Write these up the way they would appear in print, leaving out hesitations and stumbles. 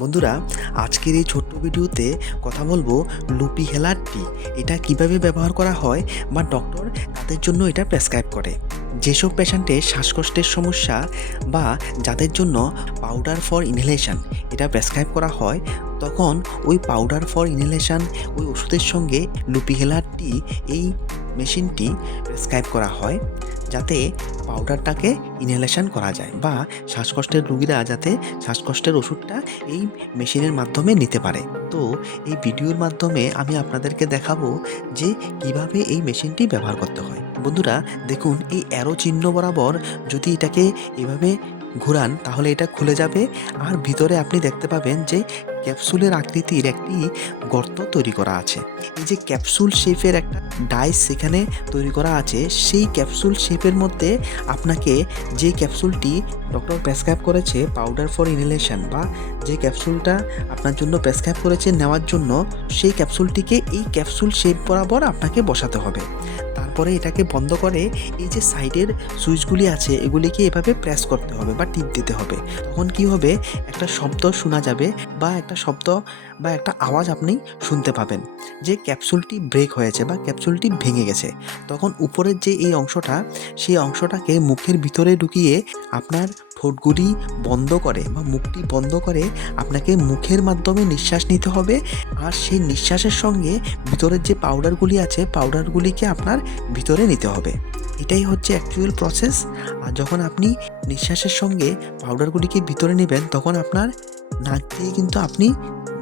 বন্ধুরা, আজকের এই ছোট্ট ভিডিওতে কথা বলবো লুপি হেলার টি। এটা কিভাবে ব্যবহার করা হয় বা ডক্টর তাদের জন্য এটা প্রেসক্রাইব করে। যেসব পেশেন্টের শ্বাসকষ্টের সমস্যা বা যাদের জন্য পাউডার ফর ইনহেলেশন এটা প্রেসক্রাইব করা হয়, তখন ওই পাউডার ফর ইনহেলেশন ওই ওষুধের সঙ্গে লুপি হেলার টি এই মেশিনটি প্রেসক্রাইব করা হয়, যাতে পাউডারটাকে ইনহেলেশন করা যায় বা শ্বাসকষ্টের রোগীরা যাতে শ্বাসকষ্টের ওষুধটা এই মেশিনের মাধ্যমে নিতে পারে। তো এই ভিডিওর মাধ্যমে আমি আপনাদেরকে দেখাবো যে কিভাবে এই মেশিনটি ব্যবহার করতে হয়। বন্ধুরা দেখুন, এই অ্যারো চিহ্ন বরাবর যদি এটাকে এভাবে ঘোরান তাহলে এটা খুলে যাবে, আর ভিতরে আপনি দেখতে পাবেন যে ক্যাপসুলের আকৃতির একটি গর্ত তৈরি করা আছে। এই যে ক্যাপসুল শেপের একটা ডাইস সেখানে তৈরি করা আছে, সেই ক্যাপসুল শেপের মধ্যে আপনাকে যে ক্যাপসুলটি ডক্টর প্রেসক্রাইব করেছে পাউডার ফর ইনহেলেশন বা যে ক্যাপসুলটা আপনার জন্য প্রেসক্রাইব করেছে নেওয়ার জন্য, সেই ক্যাপসুলটিকে এই ক্যাপসুল শেপ বরাবর আপনাকে বসাতে হবে। তারপরে এটাকে বন্ধ করে এই যে সাইডের সুইচগুলি আছে এগুলিকে এভাবে প্রেস করতে হবে বা টিপ দিতে হবে। তখন কি হবে, একটা শব্দ শোনা যাবে বা একটা শব্দ বা একটা আওয়াজ আপনি শুনতে পাবেন যে ক্যাপসুলটি ব্রেক হয়েছে বা ক্যাপসুলটি ভেঙে গেছে। তখন উপরের যে এই অংশটা, সেই অংশটাকে মুখের ভিতরে ঢুকিয়ে আপনার ঠোঁটগুলি বন্ধ করে বা মুখটি বন্ধ করে আপনাকে মুখের মাধ্যমে নিঃশ্বাস নিতে হবে, আর সেই নিঃশ্বাসের সঙ্গে ভিতরের যে পাউডারগুলি আছে পাউডারগুলিকে আপনার ভিতরে নিতে হবে। এটাই হচ্ছে অ্যাকচুয়াল প্রসেস। আর যখন আপনি নিঃশ্বাসের সঙ্গে পাউডারগুলিকে ভিতরে নেবেন তখন আপনার নাক দিয়ে কিন্তু আপনি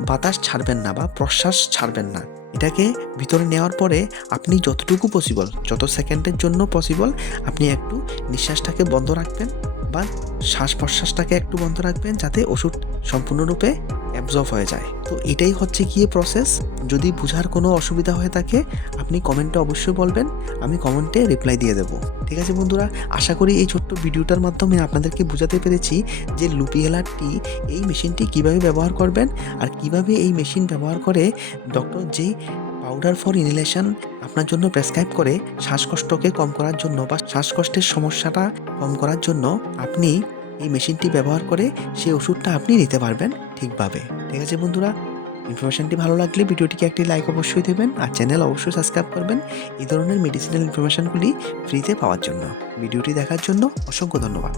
বাতাস ছাড়বেন না বা প্রশ্বাস ছাড়বেন না। এটাকে ভিতরে নেওয়ার পরে আপনি যতটুকু পসিবল, যত সেকেন্ডের জন্য পসিবল, আপনি একটু নিঃশ্বাসটাকে বন্ধ রাখবেন বা শ্বাস প্রশ্বাসটাকে একটু বন্ধ রাখবেন যাতে ওষুধ সম্পূর্ণরূপে অ্যাবজর্ব হয়ে যায়। তো এটাই হচ্ছে গিয়ে প্রসেস। যদি বোঝার কোনো অসুবিধা হয়ে থাকে আপনি কমেন্টে অবশ্যই বলবেন, আমি কমেন্টে রিপ্লাই দিয়ে দেবো। ঠিক আছে বন্ধুরা, আশা করি এই ছোট্ট ভিডিওটার মাধ্যমে আপনাদেরকে বোঝাতে পেরেছি যে লুপি হেলার টি এই মেশিনটি কিভাবে ব্যবহার করবেন, আর কিভাবে এই মেশিন ব্যবহার করে ডক্টর যেই পাউডার ফর ইনহেলেশন আপনার জন্য প্রেসক্রাইব করে শ্বাসকষ্টকে কম করার জন্য বা শ্বাসকষ্টের সমস্যাটা কম করার জন্য, আপনি এই মেশিনটি ব্যবহার করে সেই ওষুধটা আপনি নিতে পারবেন ঠিকভাবে। ঠিক আছে বন্ধুরা, ইনফরমেশনটি ভালো লাগলে ভিডিওটিকে একটি লাইক অবশ্যই দেবেন, আর চ্যানেল অবশ্যই সাবস্ক্রাইব করবেন এই ধরনের মেডিসিনাল ইনফরমেশনগুলি ফ্রিতে পাওয়ার জন্য। ভিডিওটি দেখার জন্য অসংখ্য ধন্যবাদ।